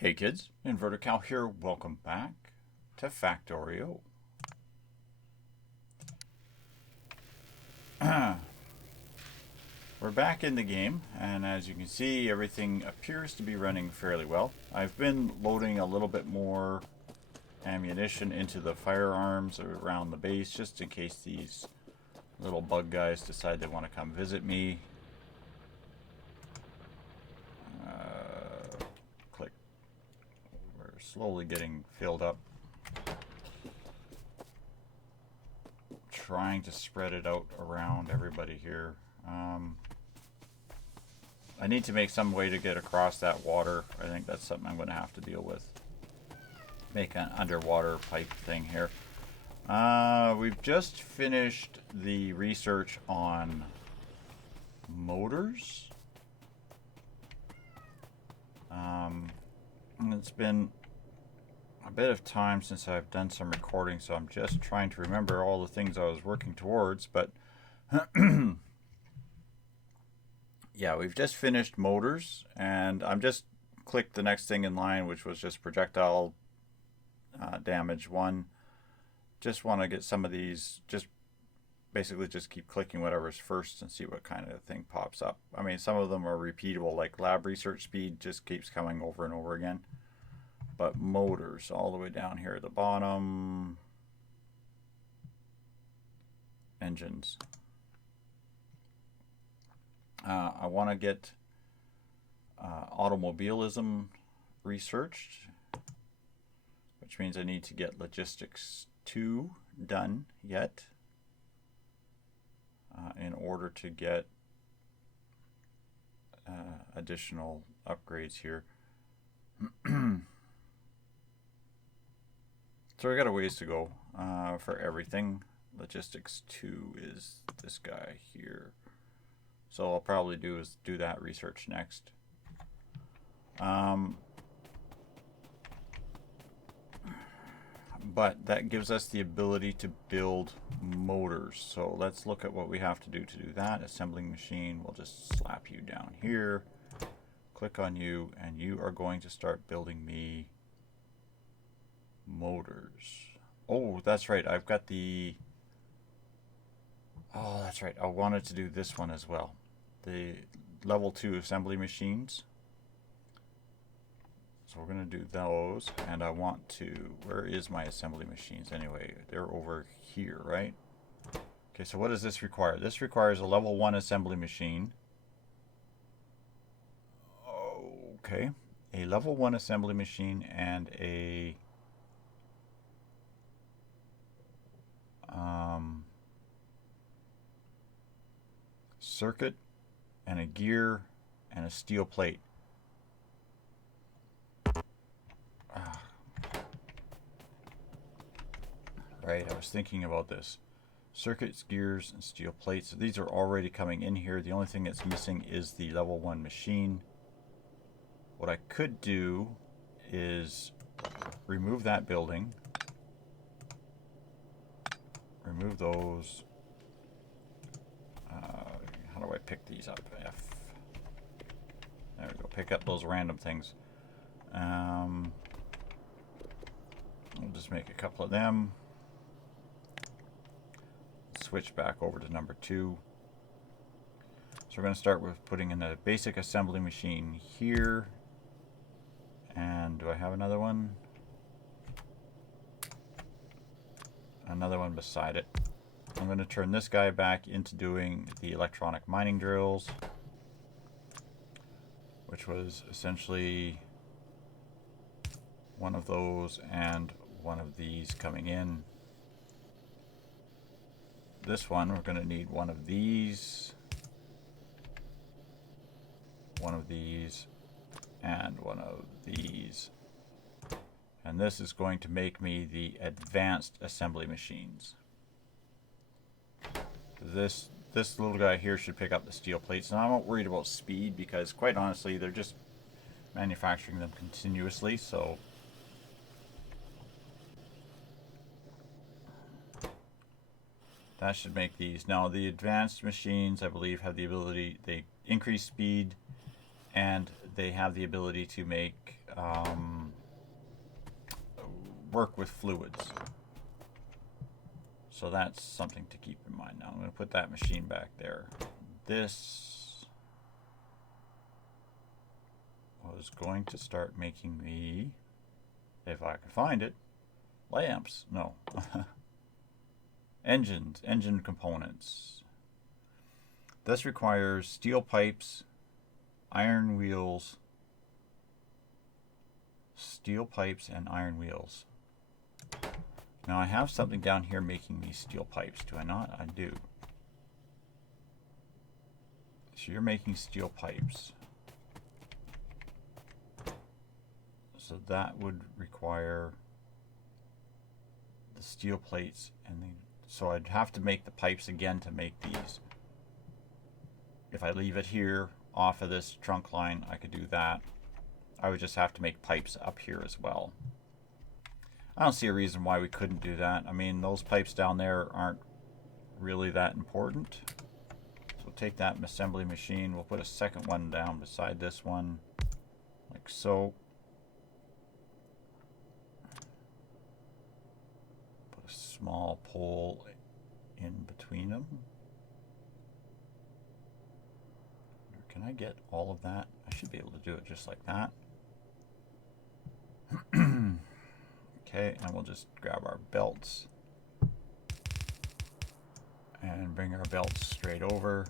Hey kids, InverterCal here. Welcome back to Factorio. We're back in the game, and as you can see, everything appears to be running fairly well. I've been loading a little bit more ammunition into the firearms around the base, just in case these little bug guys decide they want to come visit me. Click. We're slowly getting filled up. Trying to spread it out around everybody here. I need to make some way to get across that water. I think that's something I'm going to have to deal with. Make an underwater pipe thing here. We've just finished the research on motors. It's been a bit of time since I've done some recording, so I'm just trying to remember all the things I was working towards, but yeah, we've just finished motors, and I'm just clicked the next thing in line, which was just projectile damage 1. Just want to get some of these, just basically just keep clicking whatever's first and see what kind of thing pops up. I mean, some of them are repeatable, like lab research speed just keeps coming over and over again. But motors all the way down here at the bottom. Engines. I want to get automobilism researched, which means I need to get logistics 2 done yet in order to get additional upgrades here. So I got a ways to go for everything. Logistics 2 is this guy here. So all I'll probably do is do that research next. But that gives us the ability to build motors. So let's look at what we have to do that. Assembling machine, we'll just slap you down here. Click on you, and you are going to start building me motors. Oh, that's right. I've got the... Oh, that's right. I wanted to do this one as well. The level 2 assembly machines. So we're going to do those, and I want to... Where is my assembly machines anyway? They're over here, right? Okay, so what does this require? This requires a level 1 assembly machine. Okay. A level 1 assembly machine and a... circuit and a gear and a steel plate. Right, I was thinking about this. Circuits, gears, and steel plates. So these are already coming in here. The only thing that's missing is the level 1 machine. What I could do is remove that building. Remove those. How do I pick these up? F. There we go. Pick up those random things. We'll just make a couple of them. Switch back over to number 2. So we're going to start with putting in a basic assembly machine here. And do I have another one? Another one beside it. I'm going to turn this guy back into doing the electronic mining drills, which was essentially one of those and one of these coming in. This one, we're going to need one of these, one of these, and one of these. And this is going to make me the advanced assembly machines. This little guy here should pick up the steel plates. And I'm not worried about speed because, quite honestly, they're just manufacturing them continuously. So that should make these. Now, the advanced machines, I believe, have the ability, they increase speed and they have the ability to make work with fluids. So that's something to keep in mind. Now I'm going to put that machine back there. This was going to start making me, if I could find it, lamps. No. Engine components. This requires steel pipes, iron wheels, and iron wheels. Now I have something down here making these steel pipes. Do I not? I do. So you're making steel pipes. So that would require the steel plates, and so I'd have to make the pipes again to make these. If I leave it here off of this trunk line, I could do that. I would just have to make pipes up here as well. I don't see a reason why we couldn't do that. I mean, those pipes down there aren't really that important. So we'll take that assembly machine. We'll put a second one down beside this one, like so. Put a small pole in between them. Can I get all of that? I should be able to do it just like that. Okay, and we'll just grab our belts and bring our belts straight over.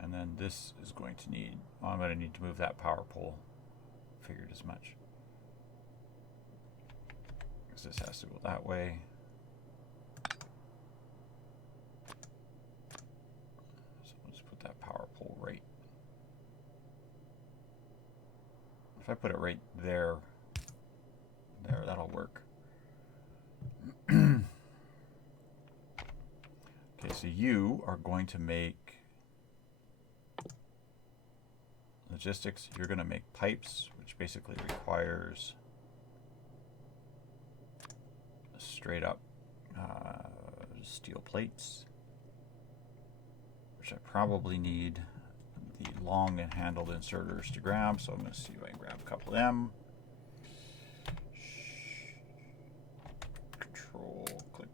And then this is going to need, oh, I'm going to need to move that power pole. Figured as much. Because this has to go that way. So let's put that power pole right. If I put it right there, that'll work. Okay, so you are going to make logistics. You're going to make pipes, which basically requires straight up steel plates, which I probably need the long and handled inserters to grab, so I'm going to see if I can grab a couple of them. Control click.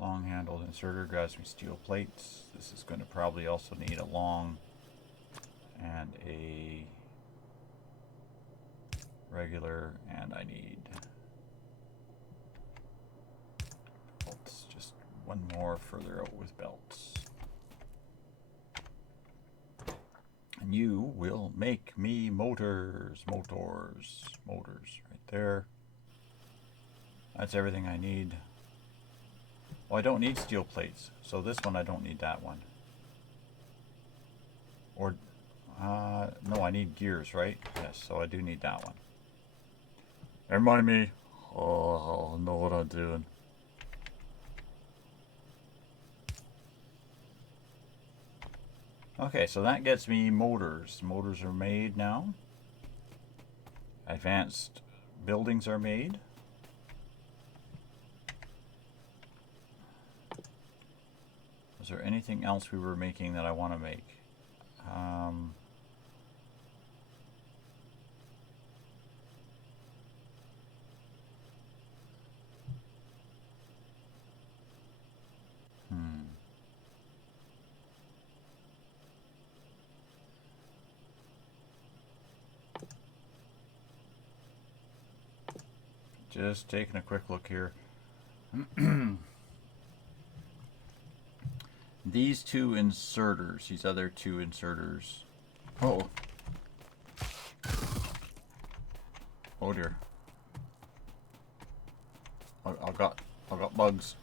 Long handled inserter grabs me steel plates. This is going to probably also need a long and a regular, and I need belts, just one more further out with belts. And you will make me motors right there. That's everything I need. Oh, I don't need steel plates, so this one I don't need that one. Or, no, I need gears, right? Yes, so I do need that one. Never mind me. Oh, I know what I'm doing. Okay, so that gets me motors. Motors are made now. Advanced buildings are made. Is there anything else we were making that I want to make? Just taking a quick look here. These two inserters, these other two inserters. Oh. Oh dear. I got bugs.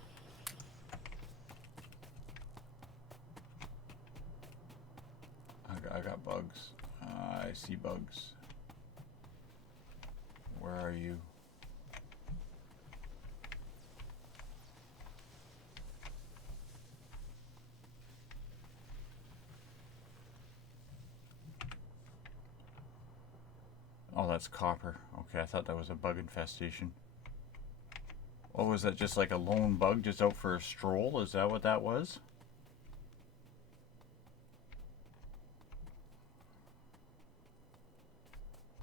I got bugs. I see bugs. Where are you? Oh, that's copper. Okay, I thought that was a bug infestation. What was that, just like a lone bug just out for a stroll? Is that what that was?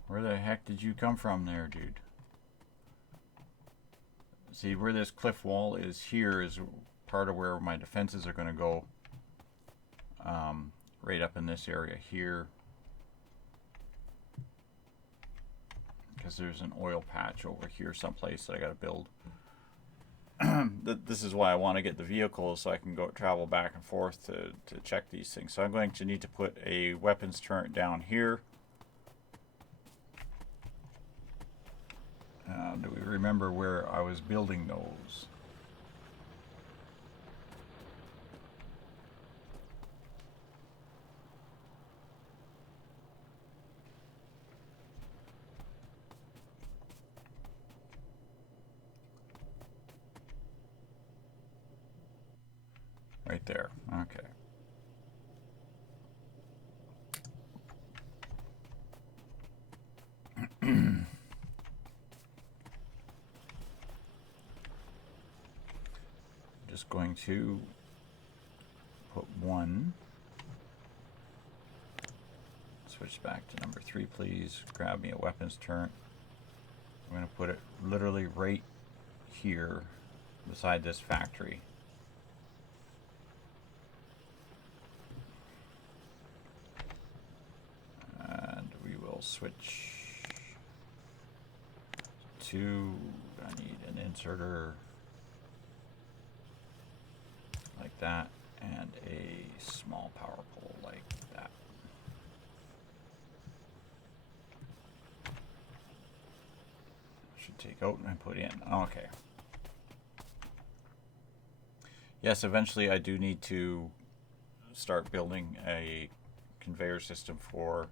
Where the heck did you come from there, dude? See, where this cliff wall is here is part of where my defenses are going to go. Right up in this area here. Because there's an oil patch over here someplace that I got to build. This is why I want to get the vehicles so I can go travel back and forth to check these things. So I'm going to need to put a weapons turret down here. Do we remember where I was building those? Right there. Okay. Just going to put one. Switch back to number 3, please. Grab me a weapons turret. I'm going to put it literally right here beside this factory. And we will switch to, I need an inserter like that and a small power pole like that. Should take out and put in. Okay. Yes, eventually I do need to start building a conveyor system for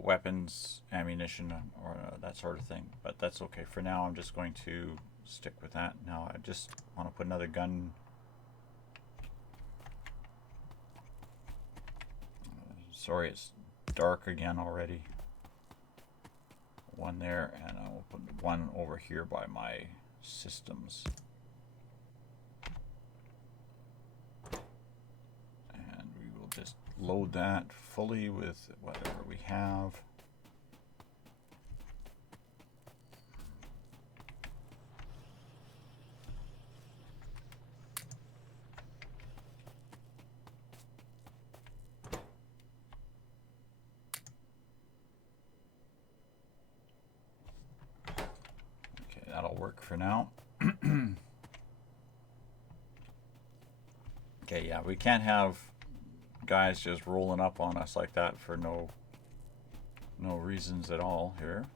weapons, ammunition, or that sort of thing. But that's okay. For now, I'm just going to stick with that. Now I just want to put another gun. Sorry, it's dark again already. One there, and I'll put one over here by my systems. And we will just load that fully with whatever we have. That'll work for now. Okay, yeah, we can't have guys just rolling up on us like that for no reasons at all here.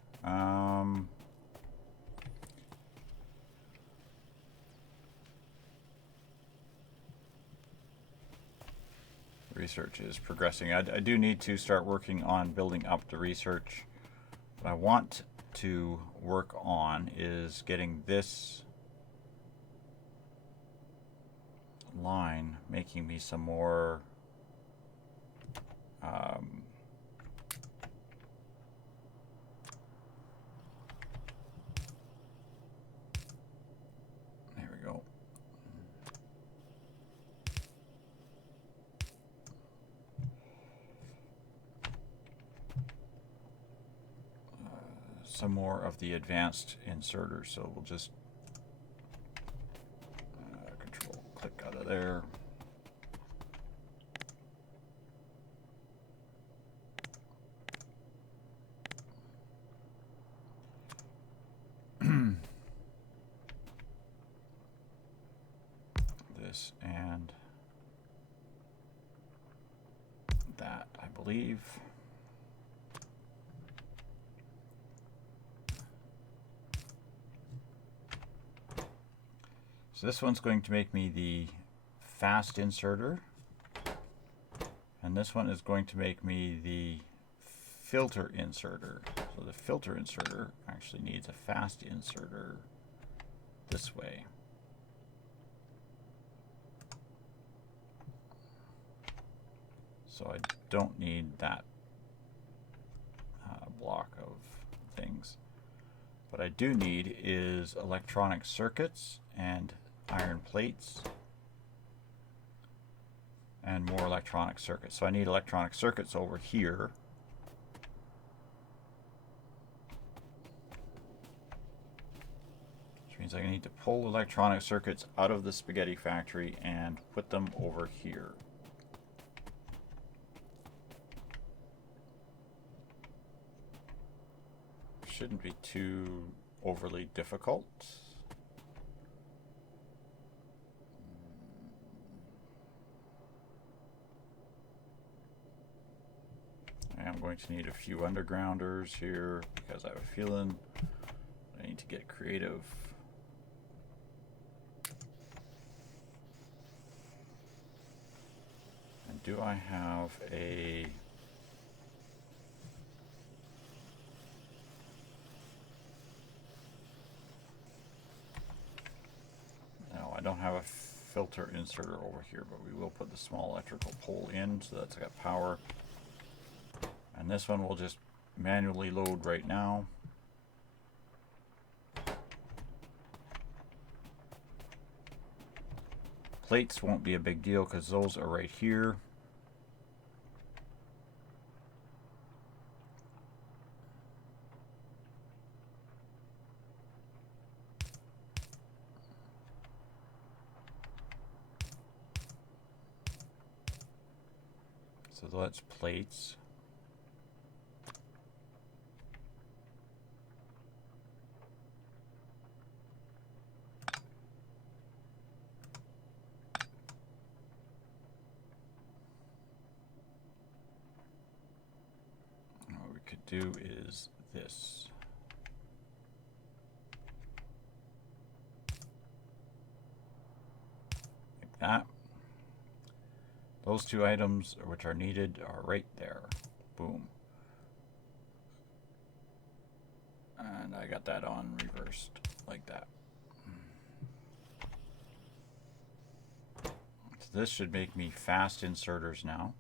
Research is progressing. I do need to start working on building up the research. What I want to work on is getting this line making me some more there we go. Some more of the advanced inserters, so we'll just control click out of there. This and that, I believe. So this one's going to make me the fast inserter, and this one is going to make me the filter inserter. So the filter inserter actually needs a fast inserter this way. So I don't need that block of things. What I do need is electronic circuits and iron plates and more electronic circuits. So I need electronic circuits over here. Which means I need to pull electronic circuits out of the spaghetti factory and put them over here. Shouldn't be too overly difficult. I'm going to need a few undergrounders here because I have a feeling I need to get creative. And do I have a... No, I don't have a filter inserter over here, but we will put the small electrical pole in, so that's got power. And this one will just manually load right now. Plates won't be a big deal because those are right here. So that's plates. What we could do is this. Like that. Those two items which are needed are right there. Boom. And I got that on reversed like that. So this should make me fast inserters now.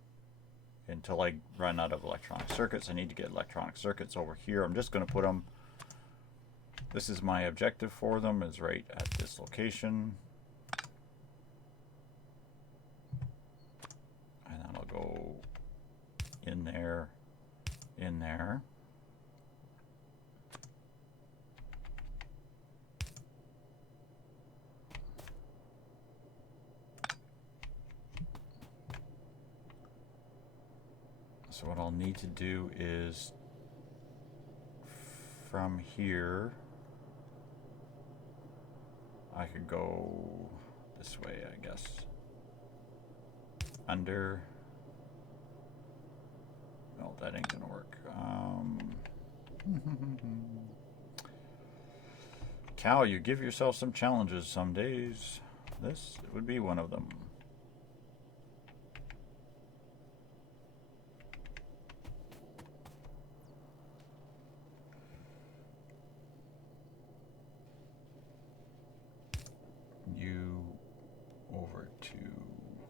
Until I run out of electronic circuits. I need to get electronic circuits over here. I'm just going to put them... This is my objective for them, is right at this location. And then I'll go in there, in there. So what I'll need to do is from here, I could go this way, I guess. Under. No, that ain't gonna work. Cal, you give yourself some challenges some days. This would be one of them. You over to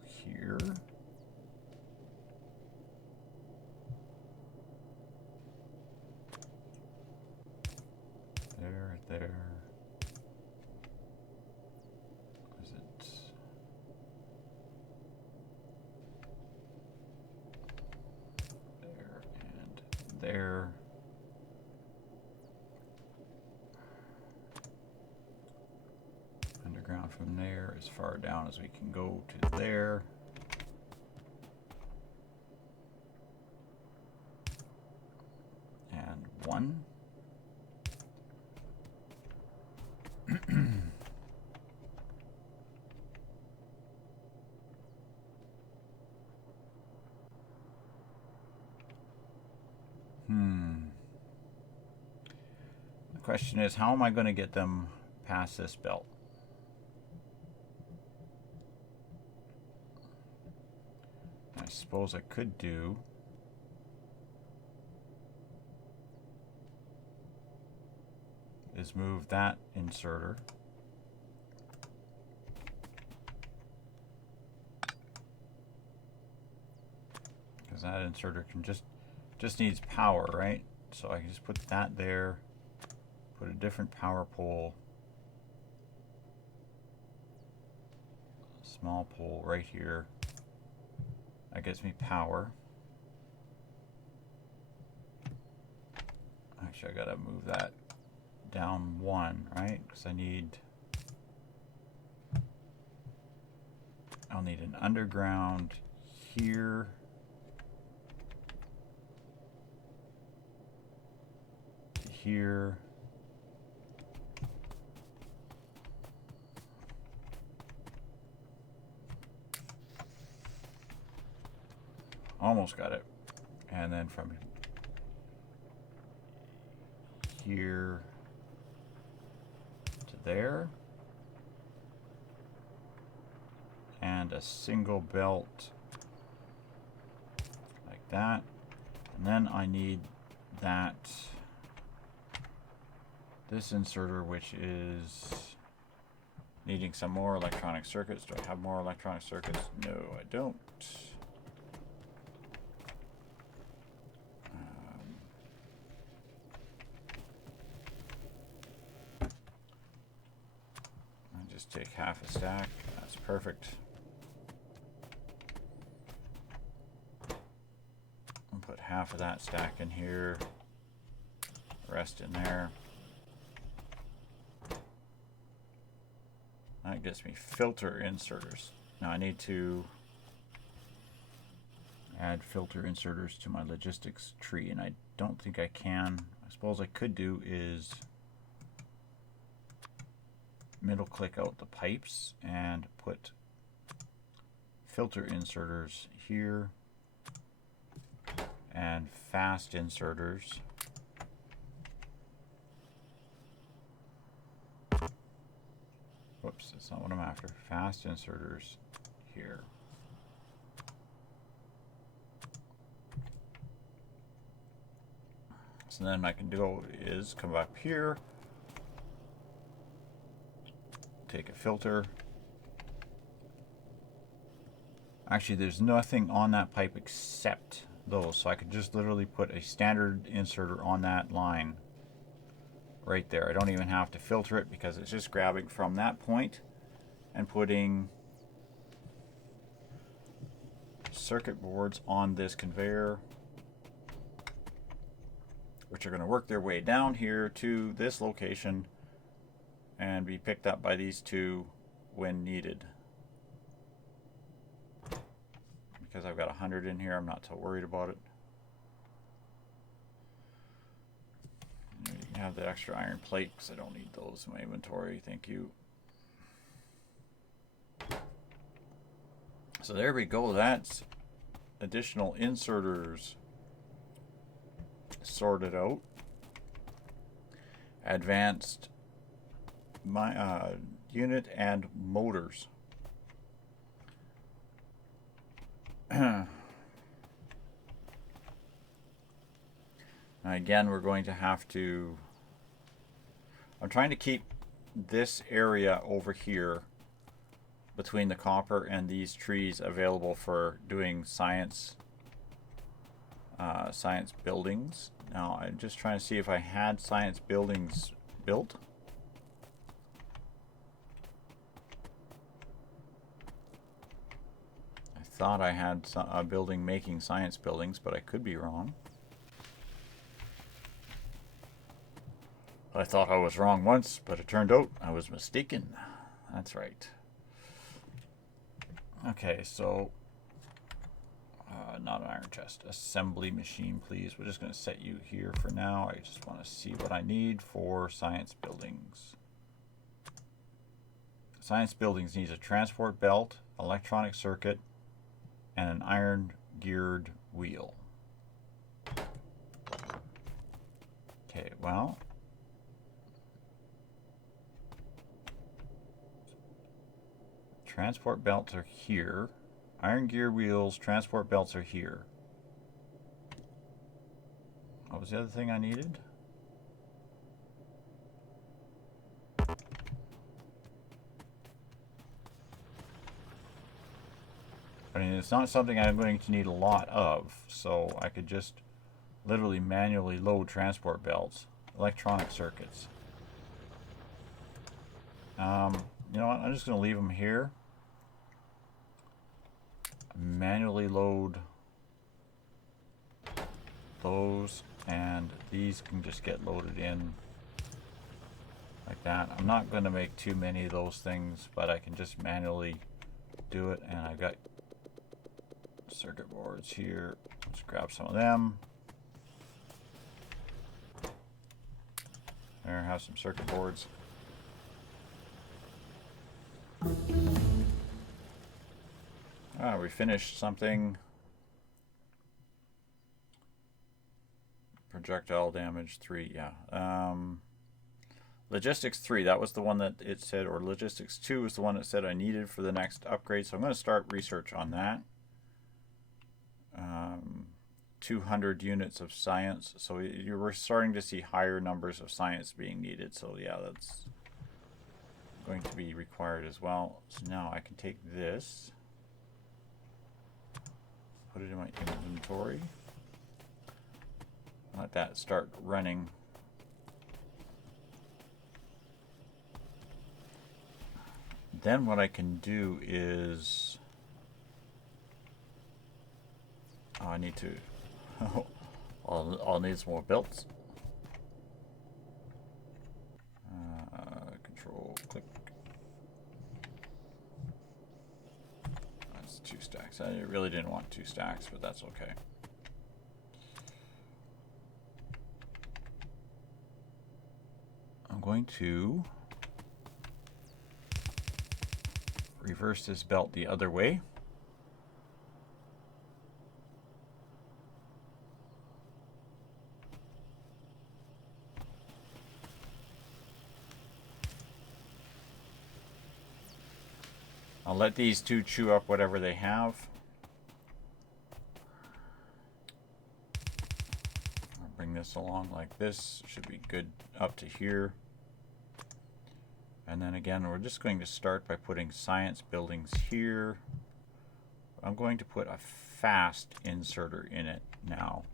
here. There. Is it? There and there. Underground from there as far down as we can go to there. And one. The question is, how am I going to get them past this belt? I suppose I could do is move that inserter. Because that inserter can just needs power, right? So I can just put that there, put a different power pole, small pole right here. That gets me power. Actually, I gotta move that down one, right? Because I'll need an underground here. Here. Almost got it. And then from here to there. And a single belt like that. And then I need this inserter, which is needing some more electronic circuits. Do I have more electronic circuits? No, I don't. I just take half a stack. That's perfect. I'll put half of that stack in here, the rest in there. That gets me filter inserters. Now I need to add filter inserters to my logistics tree, and I don't think I can. I suppose I could do is middle click out the pipes and put filter inserters here and fast inserters. Whoops, that's not what I'm after. Fast inserters here. So then I can do is come up here, take a filter. Actually, there's nothing on that pipe except those, so I could just literally put a standard inserter on that line right there. I don't even have to filter it because it's just grabbing from that point and putting circuit boards on this conveyor, which are going to work their way down here to this location and be picked up by these two when needed. Because I've got 100 in here, I'm not so worried about it. You can have the extra iron plate because I don't need those in my inventory. Thank you. So there we go. That's additional inserters sorted out. Advanced unit and motors. Now again, we're going to have to, I'm trying to keep this area over here between the copper and these trees available for doing science buildings. Now I'm just trying to see if I had science buildings built. I thought I had a building making science buildings, but I could be wrong. I thought I was wrong once, but it turned out I was mistaken. That's right. Okay, so not an iron chest. Assembly machine, please. We're just going to set you here for now. I just want to see what I need for science buildings. Science buildings needs a transport belt, electronic circuit, and an iron geared wheel. Okay, well, transport belts are here. Iron gear wheels, transport belts are here. What was the other thing I needed? I mean, it's not something I'm going to need a lot of, so I could just literally manually load transport belts, electronic circuits. You know what? I'm just going to leave them here. Manually load those, and these can just get loaded in like that. I'm not going to make too many of those things, but I can just manually do it. And I've got circuit boards here. Let's grab some of them. There, have some circuit boards. We finished something. Projectile damage 3, yeah. Logistics 3, that was the one that it said, or Logistics 2 was the one that said I needed for the next upgrade. So I'm going to start research on that. 200 units of science. So you were starting to see higher numbers of science being needed. So yeah, that's going to be required as well. So now I can take this, put it in my inventory, let that start running. Then what I can do is, I need to, I'll need some more belts. Control click. That's 2 stacks. I really didn't want 2 stacks, but that's okay. I'm going to reverse this belt the other way. I'll let these two chew up whatever they have. I'll bring this along like this. Should be good up to here. And then again, we're just going to start by putting science buildings here. I'm going to put a fast inserter in it now,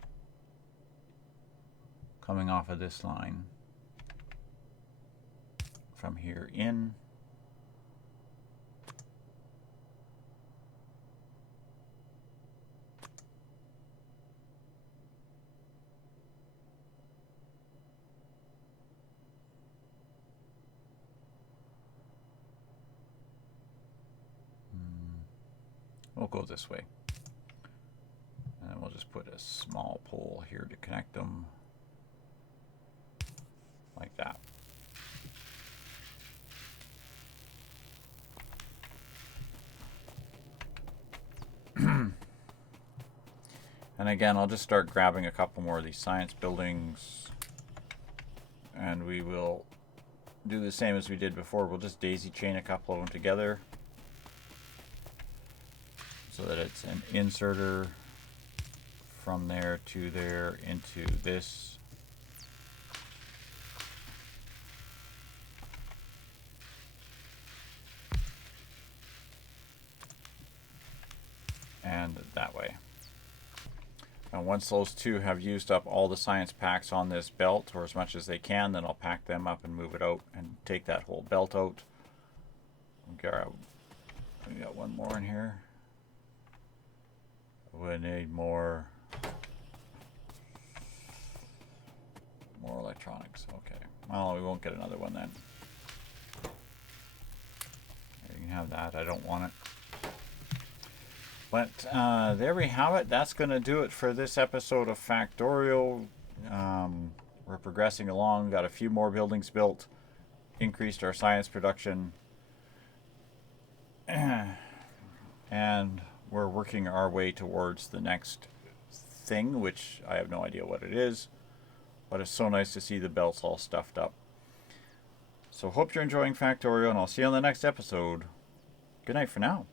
coming off of this line from here in. We'll go this way. And we'll just put a small pole here to connect them. Like that. And again, I'll just start grabbing a couple more of these science buildings. And we will do the same as we did before. We'll just daisy chain a couple of them together, so that it's an inserter from there to there into this. And that way. And once those two have used up all the science packs on this belt, or as much as they can, then I'll pack them up and move it out and take that whole belt out. We got one more in here. We need more electronics. Okay. Well, we won't get another one then. You can have that. I don't want it. But there we have it. That's going to do it for this episode of Factorio. We're progressing along. Got a few more buildings built. Increased our science production. And we're working our way towards the next thing, which I have no idea what it is. But it's so nice to see the belts all stuffed up. So hope you're enjoying Factorio, and I'll see you on the next episode. Good night for now.